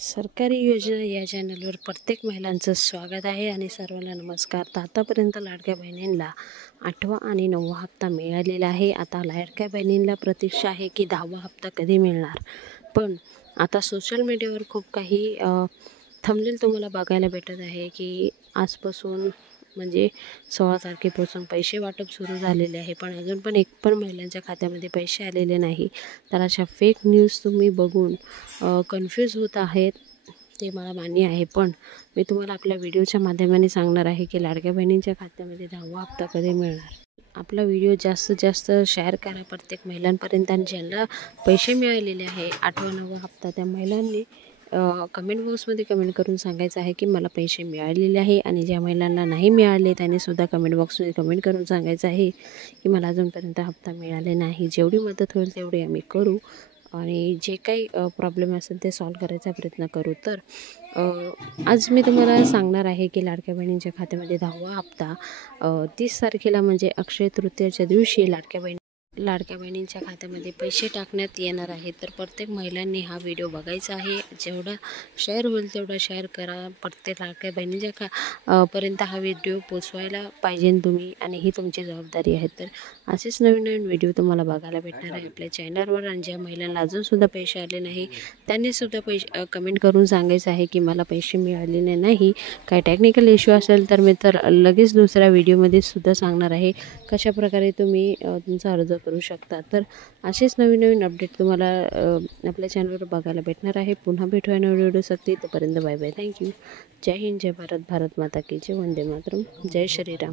सरकारी योजना या चॅनलवर प्रत्येक महिलांचं स्वागत आहे आणि सर्वांना नमस्कार. तर आतापर्यंत लाडक्या बहिणींना 8वा आणि 9वा हप्ता मिळालेला आहे. आता लाडक्या बहिणींना प्रतीक्षा आहे की 10वा हप्ता कधी मिळणार. पण आता सोशल मीडियावर खूप काही थंबनेल तुम्हाला बघायला भेटत आहे की आजपासून म्हणजे 16 तारखेपासून पैसे वाटप सुरू झालेले आहे, पण अजून पण एक पण महिलांच्या खात्यामध्ये पैसे आलेले नाही. तर अशा फेक न्यूज तुम्ही बघून कन्फ्यूज होत आहेत, ते मला मान्य आहे. पण मी तुम्हाला आपल्या व्हिडिओच्या माध्यमाने सांगणार आहे की लाडक्या बहिणींच्या खात्यामध्ये 10वा हप्ता कधी मिळणार. आपला व्हिडिओ जास्तीत जास्त शेअर करा प्रत्येक महिलांपर्यंत, आणि ज्यांना पैसे मिळालेले आहे 8वा 9वा हप्ता त्या महिलांनी कमेंट बॉक्समध्ये कमेंट करून सांगायचं आहे की मला पैसे मिळालेले आहे. आणि ज्या महिलांना नाही मिळाले त्यांनीसुद्धा कमेंट बॉक्समध्ये कमेंट करून सांगायचं आहे की मला अजूनपर्यंत हप्ता मिळाले नाही. जेवढी मदत होईल तेवढी आम्ही करू आणि जे काही प्रॉब्लेम असेल ते सॉल्व करायचा प्रयत्न करू. तर आज मी तुम्हाला सांगणार आहे की लाडक्या बहिणींच्या खात्यामध्ये 10वा हप्ता 30 तारखेला म्हणजे अक्षय तृतीयेच्या दिवशी लाडक्या बहिणींच्या खात्यामध्ये पैसे टाकण्यात येणार आहे. तर प्रत्येक महिलांनी हा व्हिडिओ बघायचा आहे. जेवढा शेअर होईल तेवढा शेअर करा. प्रत्येक लाडक्या बहिणीच्या पर्यंत हा व्हिडिओ पोचवायला पाहिजे तुम्ही, आणि ही तुमची जबाबदारी आहे. तर असेच नवीन नवीन व्हिडिओ तुम्हाला बघायला भेटणार आहे आपल्या चॅनलवर. आणि ज्या महिलांना अजूनसुद्धा पैसे आले नाही त्यांनीसुद्धा पैसे कमेंट करून सांगायचं आहे की मला पैसे मिळालेले नाही. काय टेक्निकल इश्यू असेल तर मी लगेच दुसऱ्या व्हिडिओमध्ये सुद्धा सांगणार आहे कशाप्रकारे तुम्ही तुमचा अर्ज करू शकता. तर असेच नवीन नवीन अपडेट तुम्हाला आपल्या चॅनलवर बघायला भेटणार आहे. पुन्हा भेटूया नवीन व्हिडिओसाठी. तोपर्यंत बाय बाय. थँक्यू. जय हिंद, जय भारत, भारत माता की जय. वंदे मातरम. जय श्रीराम.